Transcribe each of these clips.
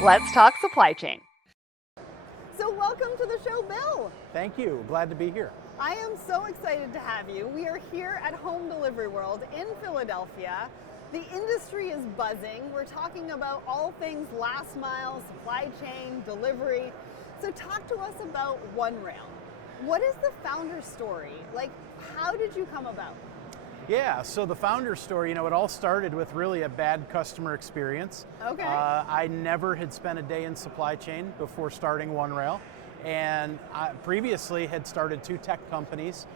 Let's talk supply chain. So welcome to the show, Bill. Thank you. Glad to be here. I am so excited to have you. We are here at Home Delivery World in Philadelphia. The industry is buzzing. We're talking about all things last mile, supply chain, delivery. So talk to us about OneRail. What is the founder story? Like, how did you come about? Yeah, so the founder story, it all started with really a bad customer experience. Okay. I never had spent a day in supply chain before starting OneRail, and I previously had started 2 tech companies,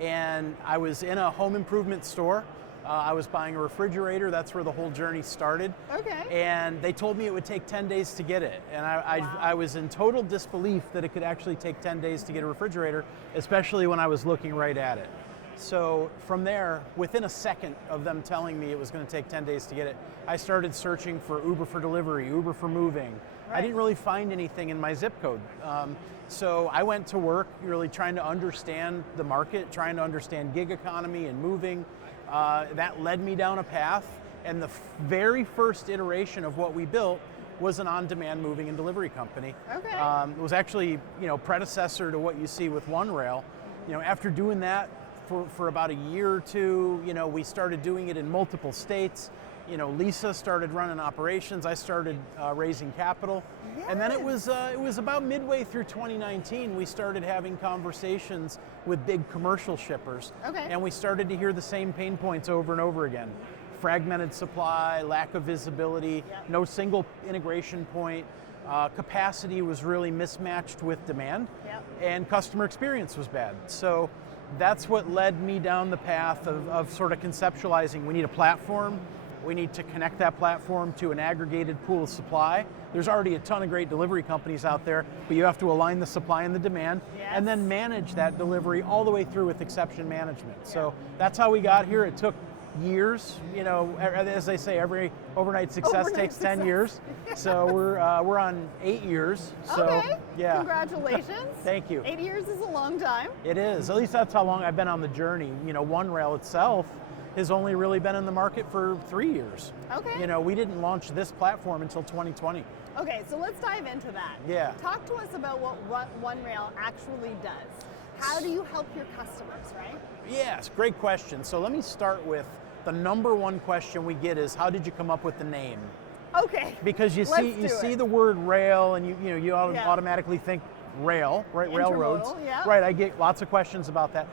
and I was in a home improvement store. I was buying a refrigerator. That's where the whole journey started. Okay. And they told me it would take 10 days to get it. And I was in total disbelief that it could actually take 10 days to get a refrigerator, especially when I was looking right at it. So from there, within a second of them telling me it was going to take 10 days to get it, I started searching for Uber for delivery, Uber for moving. Right. I didn't really find anything in my zip code. So I went to work really trying to understand the market, trying to understand gig economy and moving. That led me down a path, and the very first iteration of what we built was an on-demand moving and delivery company. Okay. It was actually, predecessor to what you see with OneRail. After doing that for about a year or two, we started doing it in multiple states. Lisa started running operations. I started raising capital. Yes. And then it was about midway through 2019, we started having conversations with big commercial shippers. Okay. And we started to hear the same pain points over and over again. Fragmented supply, lack of visibility, no single integration point. Capacity was really mismatched with demand, and customer experience was bad. So that's what led me down the path of sort of conceptualizing. We need a platform. We need to connect that platform to an aggregated pool of supply. There's already a ton of great delivery companies out there, but you have to align the supply and the demand, and then manage that delivery all the way through with exception management. So that's how we got here. It took years. As they say, every overnight success takes 10 years. So we're on 8 years. So okay. Yeah. Congratulations. Thank you. 8 years is a long time. It is. At least that's how long I've been on the journey. OneRail itself has only really been in the market for 3 years. Okay. We didn't launch this platform until 2020. Okay, so let's dive into that. Yeah. Talk to us about what OneRail actually does. How do you help your customers, right? Yes, great question. So let me start with the number one question we get is, how did you come up with the name? Okay. Because you see the word rail, and you automatically think rail, right? Railroads. Yeah. Right, I get lots of questions about that.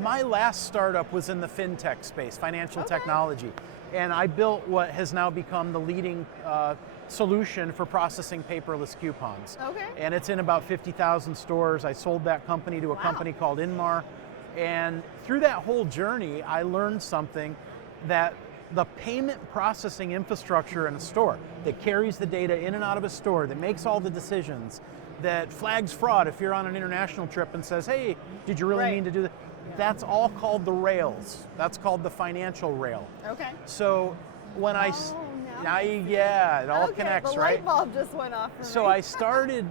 My last startup was in the fintech space, financial technology, and I built what has now become the leading solution for processing paperless coupons. Okay. And it's in about 50,000 stores. I sold that company to a company called Ondemand, and through that whole journey, I learned something, that the payment processing infrastructure in a store that carries the data in and out of a store, that makes all the decisions, that flags fraud if you're on an international trip and says, hey, did you really mean to do that? That's all called the rails. That's called the financial rail. Okay. So when it all connects, the right? light bulb just went off for So me. I started,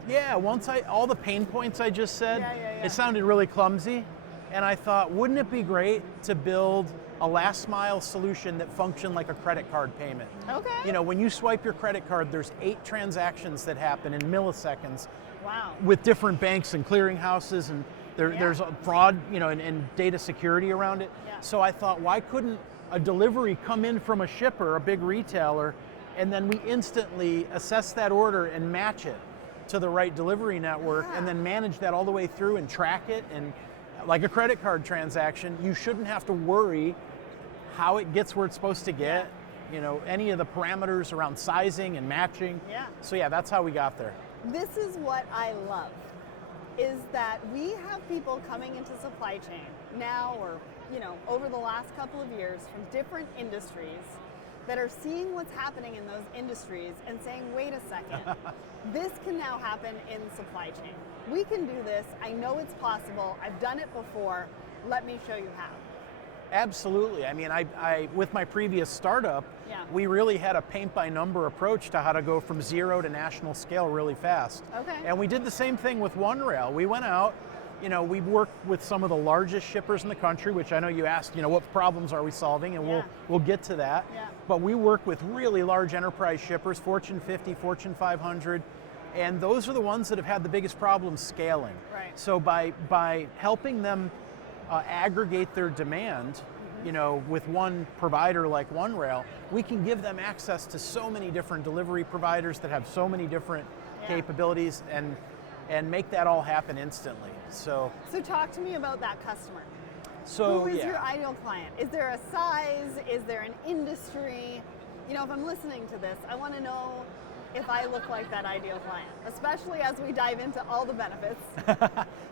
all the pain points I just said, it sounded really clumsy. And I thought, wouldn't it be great to build a last mile solution that functioned like a credit card payment? Okay. When you swipe your credit card, there's 8 transactions that happen in milliseconds. Wow. With different banks and clearing houses, and there's a fraud, and data security around it. Yeah. So I thought, why couldn't a delivery come in from a shipper, a big retailer, and then we instantly assess that order and match it to the right delivery network, and then manage that all the way through and track it, and like a credit card transaction, you shouldn't have to worry how it gets where it's supposed to get, any of the parameters around sizing and matching. Yeah. So that's how we got there. This is what I love, is that we have people coming into supply chain now, or over the last couple of years, from different industries that are seeing what's happening in those industries and saying, wait a second, this can now happen in supply chain. We can do this. I know it's possible. I've done it before. Let me show you how. Absolutely. I mean, I with my previous startup, we really had a paint by number approach to how to go from 0 to national scale really fast. Okay. And we did the same thing with OneRail. We went out, We work with some of the largest shippers in the country, which I know you asked, what problems are we solving, and we'll get to that. Yeah. But we work with really large enterprise shippers, Fortune 50, Fortune 500, and those are the ones that have had the biggest problems scaling. Right. So by helping them aggregate their demand, with one provider like OneRail, we can give them access to so many different delivery providers that have so many different capabilities and make that all happen instantly. So talk to me about that customer. So who is your ideal client? Is there a size? Is there an industry? If I'm listening to this, I want to know if I look like that ideal client, especially as we dive into all the benefits.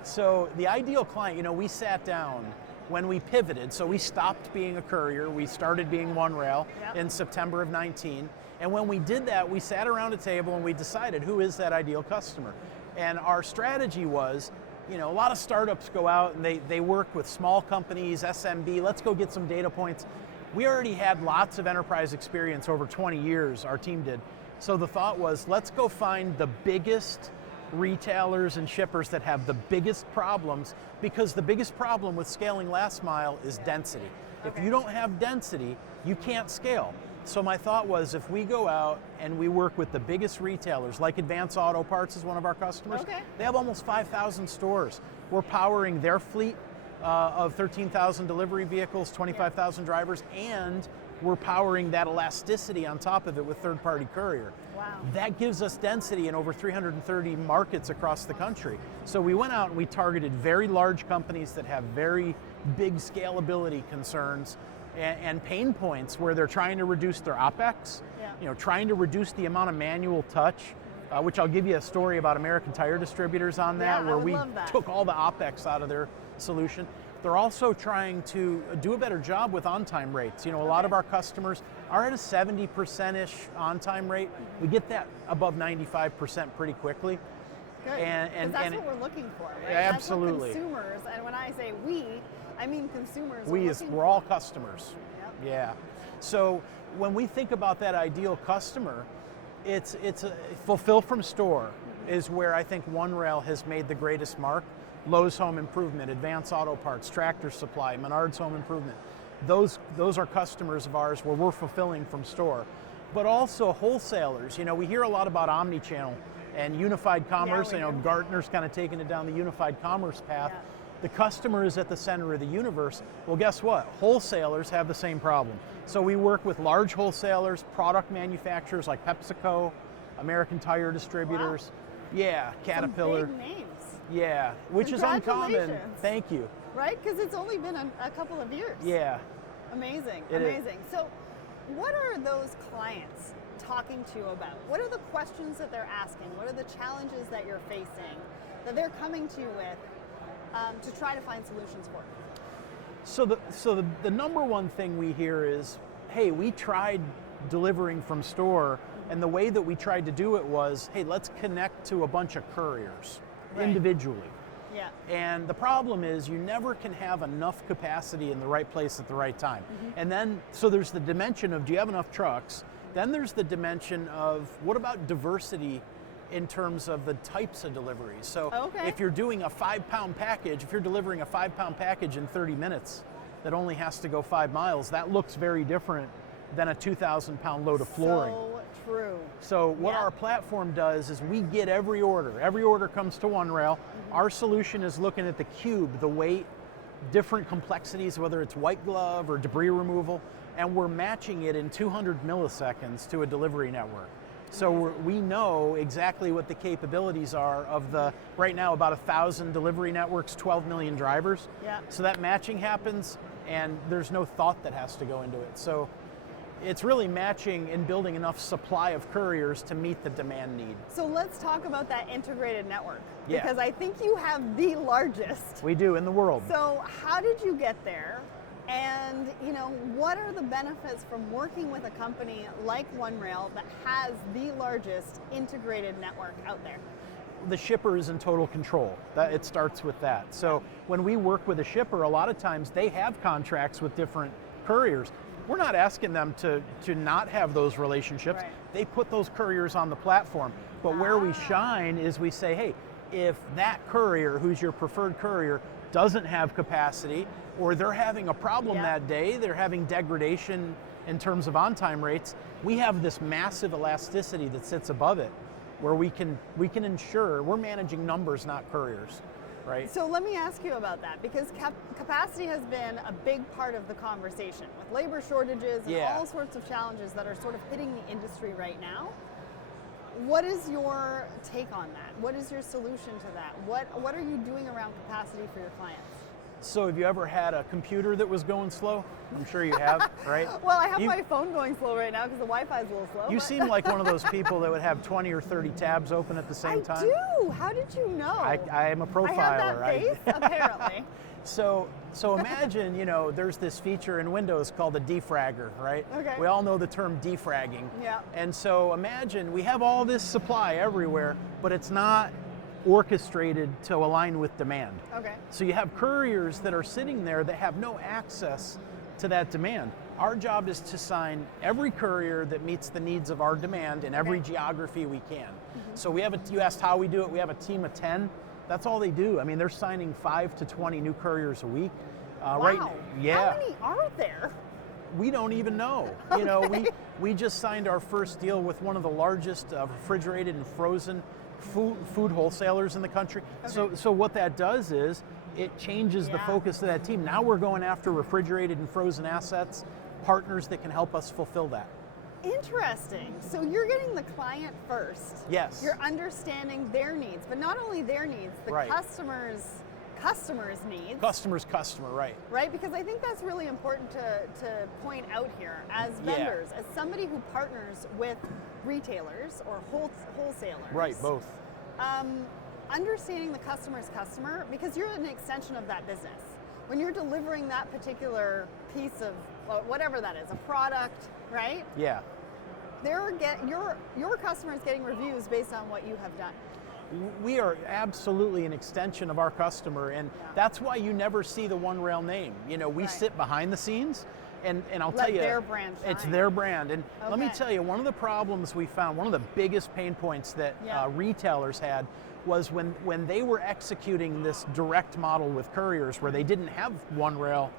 So the ideal client, we sat down when we pivoted. So we stopped being a courier. We started being OneRail in September of 19. And when we did that, we sat around a table and we decided who is that ideal customer. And our strategy was, a lot of startups go out and they work with small companies, SMB, let's go get some data points. We already had lots of enterprise experience over 20 years, our team did. So the thought was, let's go find the biggest retailers and shippers that have the biggest problems, because the biggest problem with scaling last mile is density. Okay. If you don't have density, you can't scale. So my thought was, if we go out and we work with the biggest retailers, like Advance Auto Parts is one of our customers, they have almost 5,000 stores. We're powering their fleet of 13,000 delivery vehicles, 25,000 drivers, and we're powering that elasticity on top of it with third-party courier. Wow. That gives us density in over 330 markets across the country. So we went out and we targeted very large companies that have very big scalability concerns and pain points where they're trying to reduce their OpEx, trying to reduce the amount of manual touch, which I'll give you a story about American Tire Distributors on that, where we took all the OpEx out of their solution. They're also trying to do a better job with on-time rates. A lot of our customers are at a 70%-ish on-time rate. We get that above 95% pretty quickly. Good, and that's what we're looking for, right? Absolutely. That's what consumers, and when I say we, I mean consumers. We're all customers. Yep. Yeah. So when we think about that ideal customer, it's a fulfill from store is where I think OneRail has made the greatest mark. Lowe's Home Improvement, Advance Auto Parts, Tractor Supply, Menards Home Improvement. Those are customers of ours where we're fulfilling from store. But also wholesalers. We hear a lot about omni-channel and unified commerce. Gartner's kind of taking it down the unified commerce path. Yeah. The customer is at the center of the universe. Well, guess what? Wholesalers have the same problem. So we work with large wholesalers, product manufacturers like PepsiCo, American Tire Distributors, Caterpillar. Some big names. Yeah, which is uncommon. Thank you. Right? Because it's only been a couple of years. Yeah. Amazing. It Amazing. Is. So what are those clients talking to you about? What are the questions that they're asking? What are the challenges that you're facing that they're coming to you with to try to find solutions for? So the number one thing we hear is, hey, we tried delivering from store, and the way that we tried to do it was, hey, let's connect to a bunch of couriers individually. Yeah. And the problem is you never can have enough capacity in the right place at the right time. Mm-hmm. And then, so there's the dimension of, do you have enough trucks? Then there's the dimension of, what about diversity in terms of the types of deliveries? So if you're doing a 5-pound package, if you're delivering a 5-pound package in 30 minutes that only has to go 5 miles, that looks very different than a 2,000-pound load of flooring. So true. So what our platform does is we get every order. Every order comes to OneRail. Mm-hmm. Our solution is looking at the cube, the weight, different complexities, whether it's white glove or debris removal, and we're matching it in 200 milliseconds to a delivery network. So we know exactly what the capabilities are of the, right now, about 1,000 delivery networks, 12 million drivers. Yeah. So that matching happens, and there's no thought that has to go into it. So it's really matching and building enough supply of couriers to meet the demand need. So let's talk about that integrated network. Yeah. Because I think you have the largest. We do, in the world. So how did you get there? And what are the benefits from working with a company like OneRail that has the largest integrated network out there? The shipper is in total control. It starts with that. So when we work with a shipper, a lot of times they have contracts with different couriers. We're not asking them to not have those relationships. Right. They put those couriers on the platform. But where we shine is we say, hey, if that courier, who's your preferred courier, doesn't have capacity, or they're having a problem that day, they're having degradation in terms of on-time rates, we have this massive elasticity that sits above it, where we can ensure we're managing numbers, not couriers, right? So let me ask you about that, because capacity has been a big part of the conversation with labor shortages and all sorts of challenges that are sort of hitting the industry right now. What is your take on that? What is your solution to that? What are you doing around capacity for your clients? So have you ever had a computer that was going slow? I'm sure you have, right? Well, I have my phone going slow right now because the Wi-Fi is a little slow. You seem like one of those people that would have 20 or 30 tabs open at the same time. I do. How did you know? I am a profiler. I have that face, apparently. So imagine, there's this feature in Windows called a Defragger, right? Okay. We all know the term defragging. Yeah. And so imagine we have all this supply everywhere, but it's not orchestrated to align with demand. Okay. So you have couriers that are sitting there that have no access to that demand. Our job is to sign every courier that meets the needs of our demand in every geography we can. So you asked how we do it, we have a team of 10. That's all they do. I mean, they're signing 5 to 20 new couriers a week. Wow. Right? Yeah. How many are there? We don't even know. Okay. We just signed our first deal with one of the largest refrigerated and frozen food wholesalers in the country. Okay. So what that does is it changes the focus of that team. Now we're going after refrigerated and frozen assets, partners that can help us fulfill that. Interesting. So you're getting the client first. Yes. You're understanding their needs, but not only their needs, the customer's needs. Customer's customer, right. Right, because I think that's really important to point out here as vendors, as somebody who partners with retailers or wholesalers. Right, both. Understanding the customer's customer, because you're an extension of that business. When you're delivering that particular piece of whatever that is, a product, right? Yeah. Your customer is getting reviews based on what you have done. We are absolutely an extension of our customer, and that's why you never see the OneRail name. We sit behind the scenes, and I'll tell you, their brand shine. It's their brand. And let me tell you, one of the problems we found, one of the biggest pain points that retailers had was when they were executing this direct model with couriers where they didn't have OneRail,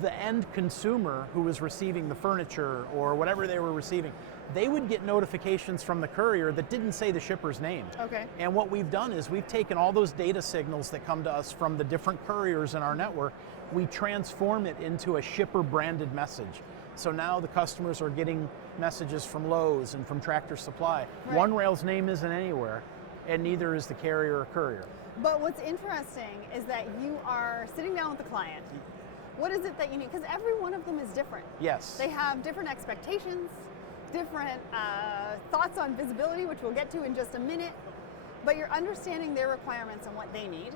the end consumer who was receiving the furniture or whatever they were receiving, they would get notifications from the courier that didn't say the shipper's name. Okay. And what we've done is we've taken all those data signals that come to us from the different couriers in our network, we transform it into a shipper branded message. So now the customers are getting messages from Lowe's and from Tractor Supply. Right. OneRail's name isn't anywhere, and neither is the carrier or courier. But what's interesting is that you are sitting down with the client. What is it that you need? Because every one of them is different. Yes. They have different expectations, different thoughts on visibility, which we'll get to in just a minute, but you're understanding their requirements and what they need,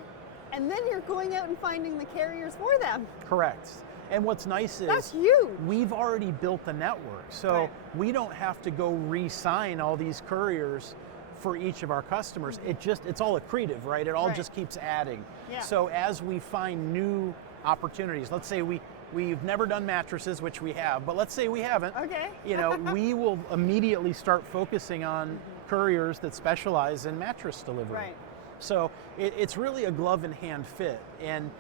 and then you're going out and finding the carriers for them. Correct. And what's nice is that's huge. We've already built the network, so we don't have to go re-sign all these couriers for each of our customers. It's all accretive, right? It all just keeps adding. Yeah. So as we find new opportunities, let's say we've never done mattresses, which we have, but let's say we haven't. Okay. We will immediately start focusing on couriers that specialize in mattress delivery. Right. So it's really a glove in hand fit. And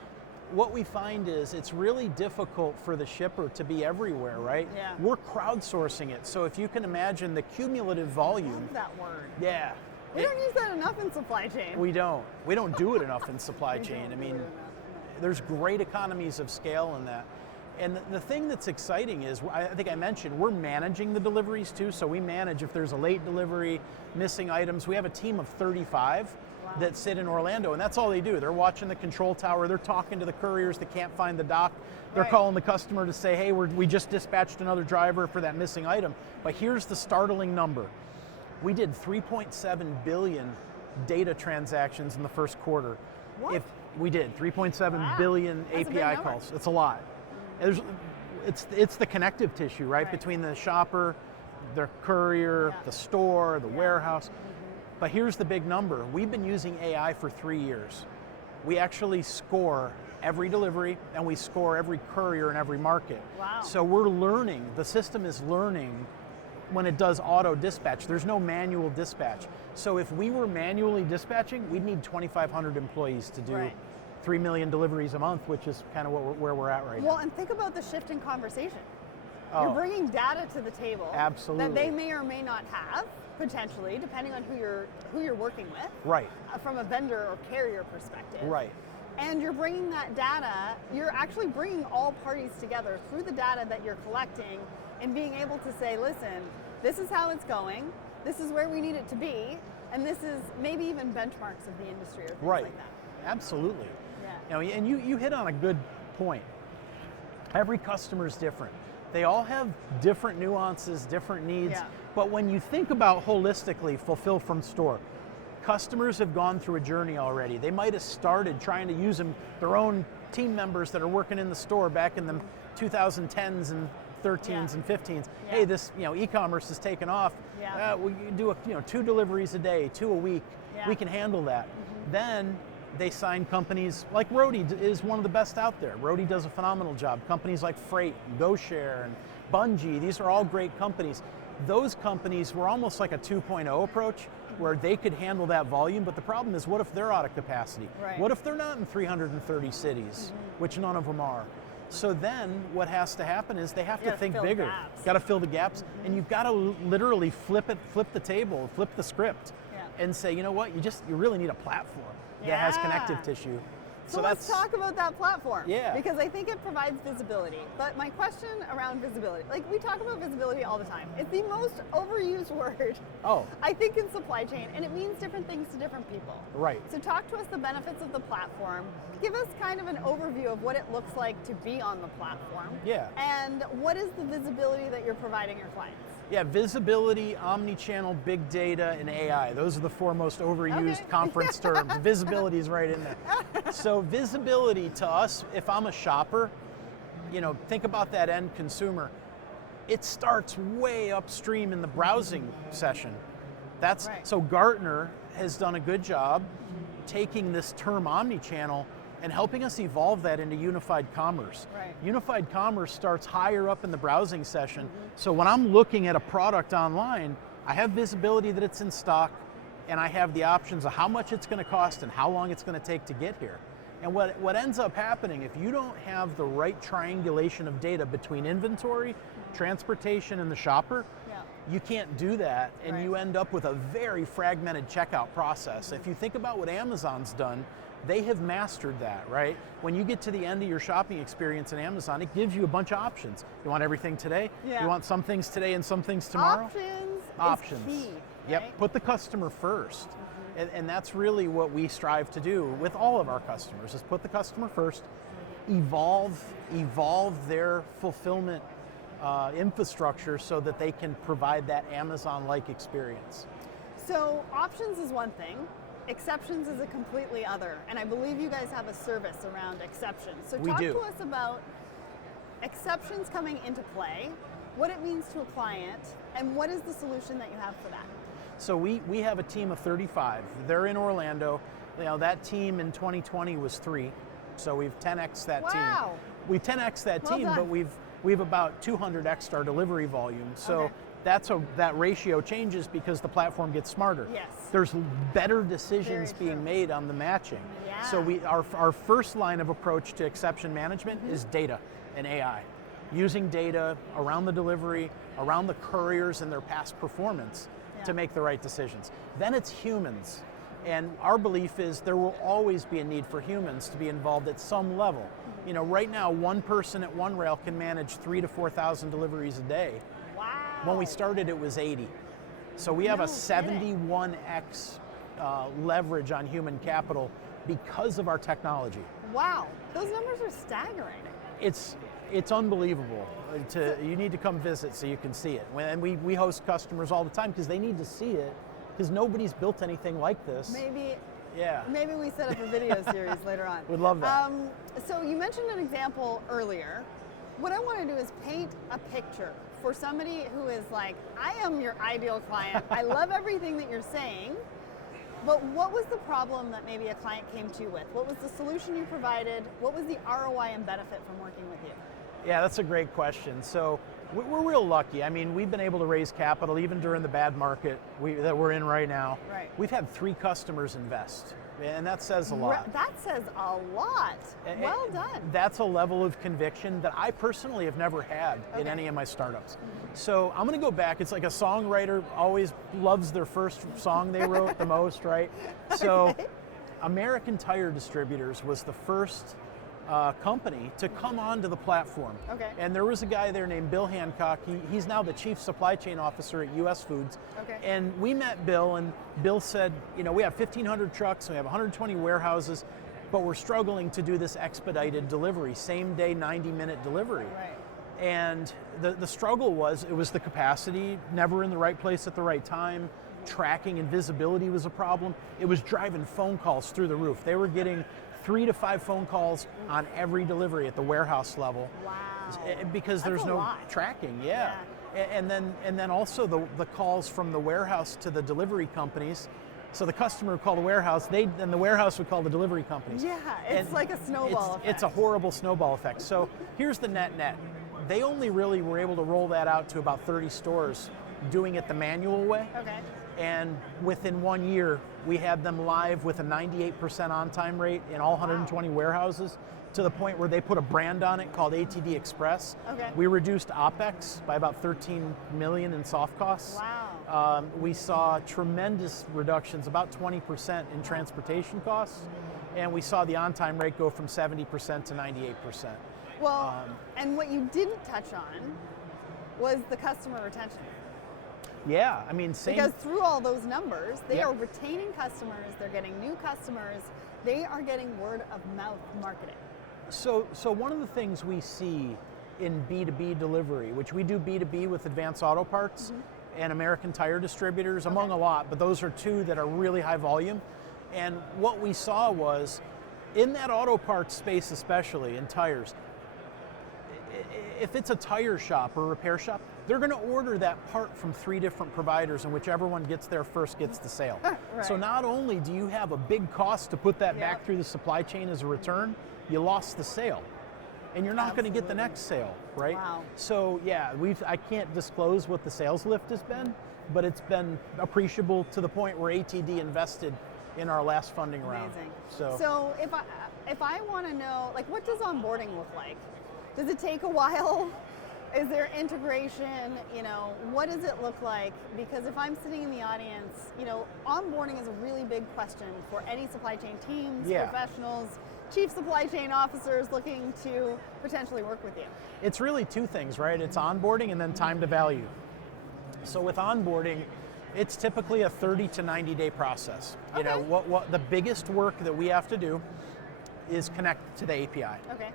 what we find is it's really difficult for the shipper to be everywhere, right? Yeah. We're crowdsourcing it. So if you can imagine the cumulative volume. I love that word. Yeah. We don't use that enough in supply chain. We don't. We don't do it enough in supply chain. I mean, there's great economies of scale in that. And the thing that's exciting is, I think I mentioned, we're managing the deliveries too. So we manage if there's a late delivery, missing items. We have a team of 35 that sit in Orlando, and that's all they do. They're watching the control tower. They're talking to the couriers that can't find the dock. They're calling the customer to say, hey, we just dispatched another driver for that missing item. But here's the startling number. We did 3.7 billion data transactions in the first quarter. What? If we did 3.7 billion API calls. It's a lot. It's the connective tissue, right? Between the shopper, the courier, the store, the warehouse. But here's the big number. We've been using AI for 3 years. We actually score every delivery, and we score every courier in every market. Wow. So we're learning, the system is learning when it does auto dispatch. There's no manual dispatch. So if we were manually dispatching, we'd need 2,500 employees to do 3 million deliveries a month, which is kind of where we're at right now. Well, and think about the shift in conversation. Oh, you're bringing data to the table absolutely. that they may or may not have, potentially, depending on who you're working with. Right. From a vendor or carrier perspective. Right. And you're bringing that data, you're actually bringing all parties together through the data that you're collecting and being able to say, listen, this is how it's going, this is where we need it to be, and this is maybe even benchmarks of the industry or things like that. Absolutely. Yeah. And you hit on a good point. Every customer is different. They all have different nuances, different needs, but when you think about holistically fulfill from store, customers have gone through a journey already. They might have started trying to use their own team members that are working in the store back in the 2010s and 13s and 15s. Hey, this e-commerce has taken off. We do 2 deliveries a day, 2 a week. We can handle that. Then they sign companies like Roadie is one of the best out there. Roadie does a phenomenal job. Companies like Freight, and GoShare, and Bungie, these are all great companies. Those companies were almost like a 2.0 approach where they could handle that volume, but the problem is, what if they're out of capacity? What if they're not in 330 cities, which none of them are? So then what has to happen is they have to think bigger. Got to fill the gaps, and you've got to literally flip the table, flip the script, and say, you know what, you really need a platform that has connective tissue. So let's talk about that platform. Yeah. Because I think it provides visibility. But my question around visibility, we talk about visibility all the time. It's the most overused word, I think, in supply chain, and it means different things to different people. Right. So talk to us the benefits of the platform. Give us kind of an overview of what it looks like to be on the platform. Yeah. And what is the visibility that you're providing your clients? Yeah, visibility, omni-channel, big data, and AI. Those are the 4 most overused conference terms. Visibility is right in there. So visibility to us, if I'm a shopper, think about that end consumer. It starts way upstream in the browsing session. So Gartner has done a good job taking this term omni-channel and helping us evolve that into unified commerce. Unified commerce starts higher up in the browsing session. So when I'm looking at a product online, I have visibility that it's in stock, and I have the options of how much it's going to cost and how long it's going to take to get here. And what ends up happening, if you don't have the right triangulation of data between inventory, transportation, and the shopper, you can't do that, and you end up with a very fragmented checkout process. If you think about what Amazon's done, they have mastered that, right? When you get to the end of your shopping experience in Amazon, it gives you a bunch of options. You want everything today? You want some things today and some things tomorrow? Options is key, Yep, put the customer first. And that's really what we strive to do with all of our customers, is put the customer first, evolve their fulfillment infrastructure so that they can provide that Amazon-like experience. So options is one thing. Exceptions is a completely other, and I believe you guys have a service around exceptions. So talk to us about exceptions coming into play, what it means to a client, and what is the solution that you have for that? So we have a team of 35. They're in Orlando. That team in 2020 was 3, so we've 10x that team. We've 10x that team, but we've about 200x our delivery volume. So that ratio changes because the platform gets smarter. There's better decisions being made on the matching. So our first line of approach to exception management is data and AI. Using data around the delivery, around the couriers and their past performance to make the right decisions. Then it's humans. And our belief is there will always be a need for humans to be involved at some level. Right now, one person at OneRail can manage 3,000 to 4,000 deliveries a day. When we started, it was 80. So we have a 71x leverage on human capital because of our technology. Wow, those numbers are staggering. It's unbelievable. You need to come visit so you can see it. And we host customers all the time because they need to see it, because nobody's built anything like this. Maybe we set up a video series later on. We'd love that. So you mentioned an example earlier. What I want to do is paint a picture for somebody who is like, I am your ideal client. I love everything that you're saying, but what was the problem that maybe a client came to you with? What was the solution you provided? What was the ROI and benefit from working with you? Yeah, that's a great question. So We're real lucky. I mean, we've been able to raise capital even during the bad market that we're in right now. Right. We've had 3 customers invest, and that says a lot. That says a lot. Well done. That's a level of conviction that I personally have never had in any of my startups. So I'm going to go back. It's like a songwriter always loves their first song they wrote the most, right? So American Tire Distributors was the first company to come onto the platform. Okay. And there was a guy there named Bill Hancock. He's now the Chief Supply Chain Officer at US Foods. Okay. And we met Bill, and Bill said, you know, we have 1,500 trucks, we have 120 warehouses, but we're struggling to do this expedited delivery, same day, 90-minute delivery. Right. And the struggle was, it was the capacity, never in the right place at the right time. Tracking and visibility was a problem. It was driving phone calls through the roof. They were getting 3 to 5 phone calls on every delivery at the warehouse level. Wow. Because there's no tracking, And then also the calls from the warehouse to the delivery companies. So the customer would call the warehouse, then the warehouse would call the delivery companies. Yeah, it's like a snowball effect. It's a horrible snowball effect. So here's the net. They only really were able to roll that out to about 30 stores doing it the manual way. Okay. And within 1 year, we had them live with a 98% on-time rate in all 120 warehouses, to the point where they put a brand on it called ATD Express. Okay. We reduced OpEx by about 13 million in soft costs. Wow. We saw tremendous reductions, about 20% in transportation costs, and we saw the on-time rate go from 70% to 98%. Well, and what you didn't touch on was the customer retention. Yeah, I mean, same. Because through all those numbers, they are retaining customers, they're getting new customers, they are getting word of mouth marketing. So one of the things we see in B2B delivery, which we do B2B with Advanced Auto Parts and American Tire Distributors, among a lot, but those are 2 that are really high volume. And what we saw was, in that auto parts space, especially in tires, if it's a tire shop or repair shop, they're going to order that part from 3 different providers, and whichever one gets there first gets the sale. Right. So not only do you have a big cost to put that back through the supply chain as a return, you lost the sale, and you're not going to get the next sale, right? Wow. So yeah, I can't disclose what the sales lift has been, but it's been appreciable to the point where ATD invested in our last funding round. Amazing. So if I want to know, like, what does onboarding look like? Does it take a while? Is there integration? You know, what does it look like? Because if I'm sitting in the audience, you know, onboarding is a really big question for any supply chain teams, professionals, chief supply chain officers looking to potentially work with you. It's really 2 things, right? It's onboarding and then time to value. So with onboarding, it's typically a 30 to 90 day process. You know, what the biggest work that we have to do is connect to the API. Okay.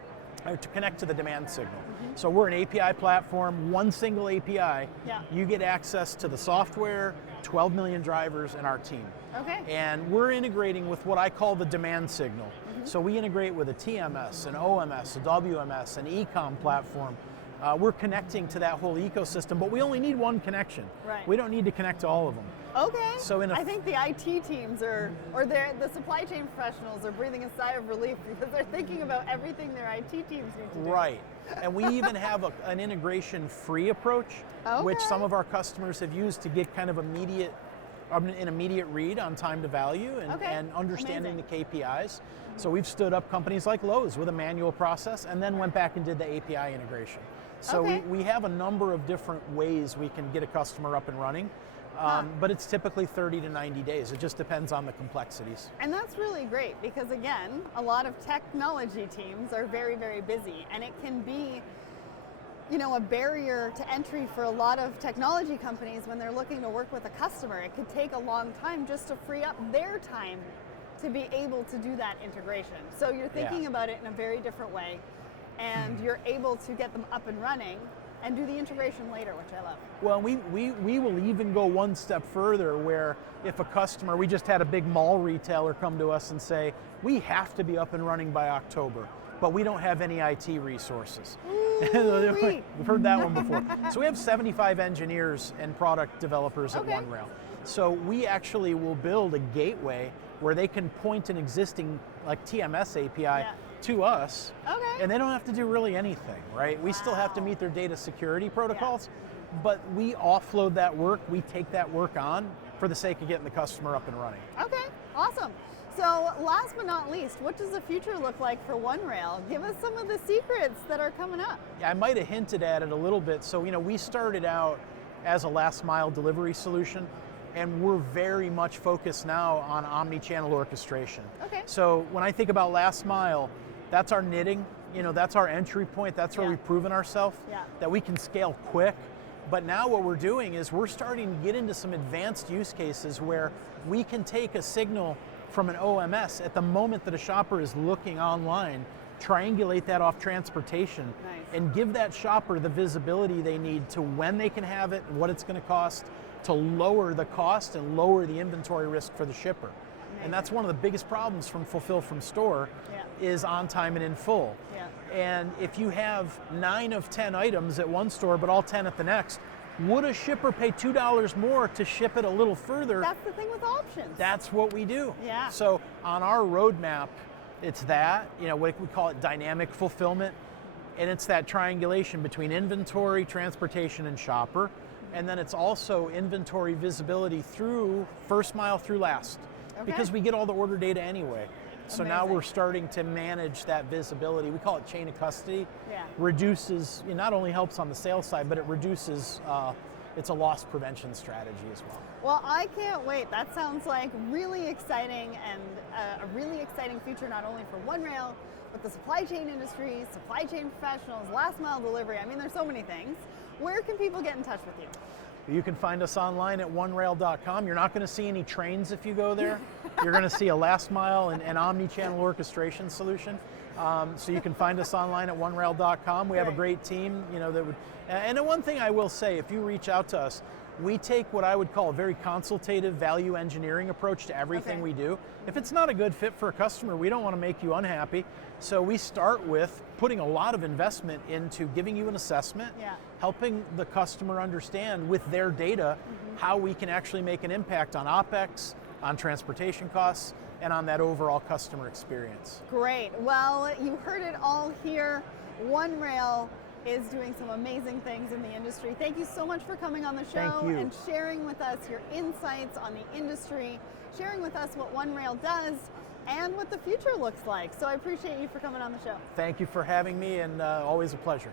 Or to connect to the demand signal. So we're an API platform, one single API. Yeah. You get access to the software, 12 million drivers, and our team. Okay. And we're integrating with what I call the demand signal. So we integrate with a TMS, an OMS, a WMS, an e-com platform. We're connecting to that whole ecosystem, but we only need one connection. Right. We don't need to connect to all of them. Okay. So I think the IT teams the supply chain professionals are breathing a sigh of relief because they're thinking about everything their IT teams need to do. Right. And we even have an integration-free approach, which some of our customers have used to get kind of an immediate read on time to value and understanding the KPIs. So we've stood up companies like Lowe's with a manual process and then went back and did the API integration. So we have a number of different ways we can get a customer up and running. But it's typically 30 to 90 days. It just depends on the complexities. And that's really great because, again, a lot of technology teams are very, very busy, and it can be, you know, a barrier to entry for a lot of technology companies when they're looking to work with a customer. It could take a long time just to free up their time to be able to do that integration. So you're thinking about it in a very different way, and you're able to get them up and running and do the integration later, which I love. Well, we will even go one step further where if a customer, we just had a big mall retailer come to us and say, we have to be up and running by October, but we don't have any IT resources. We've heard that one before. So we have 75 engineers and product developers at OneRail. So we actually will build a gateway where they can point an existing like TMS API to us, Okay. and they don't have to do really anything, right? We still have to meet their data security protocols, but we offload that work, we take that work on for the sake of getting the customer up and running. Okay, awesome. So last but not least, what does the future look like for OneRail? Give us some of the secrets that are coming up. I might have hinted at it a little bit. So, we started out as a last mile delivery solution, and we're very much focused now on omni-channel orchestration. Okay. So when I think about last mile, that's our knitting, that's our entry point, that's where Yeah. we've proven ourselves that we can scale quick. But now what we're doing is we're starting to get into some advanced use cases where we can take a signal from an OMS at the moment that a shopper is looking online, triangulate that off transportation, and give that shopper the visibility they need to when they can have it and what it's going to cost to lower the cost and lower the inventory risk for the shipper. And that's one of the biggest problems from fulfill from store is on time and in full. And if you have 9 of 10 items at one store but all 10 at the next, would a shipper pay $2 more to ship it a little further? That's the thing with options. That's what we do. Yeah. So on our roadmap, it's that, we call it dynamic fulfillment, and it's that triangulation between inventory, transportation, and shopper. And then it's also inventory visibility through first mile through last, because we get all the order data anyway. So now we're starting to manage that visibility. We call it chain of custody. Reduces, it not only helps on the sales side, but it reduces, it's a loss prevention strategy as well. Well, I can't wait. That sounds like really exciting and a really exciting future, not only for OneRail, but the supply chain industry, supply chain professionals, last mile delivery. I mean, there's so many things. Where can people get in touch with you? You can find us online at onerail.com. You're not going to see any trains if you go there. You're going to see a last mile and omni-channel orchestration solution. So you can find us online at onerail.com. We have a great team, that would. And the one thing I will say, if you reach out to us, we take what I would call a very consultative value engineering approach to everything we do. If it's not a good fit for a customer, we don't want to make you unhappy. So we start with putting a lot of investment into giving you an assessment, helping the customer understand with their data how we can actually make an impact on OpEx, on transportation costs, and on that overall customer experience. Great. Well, you heard it all here. OneRail is doing some amazing things in the industry. Thank you so much for coming on the show and sharing with us your insights on the industry, sharing with us what OneRail does and what the future looks like. So I appreciate you for coming on the show. Thank you for having me, and always a pleasure.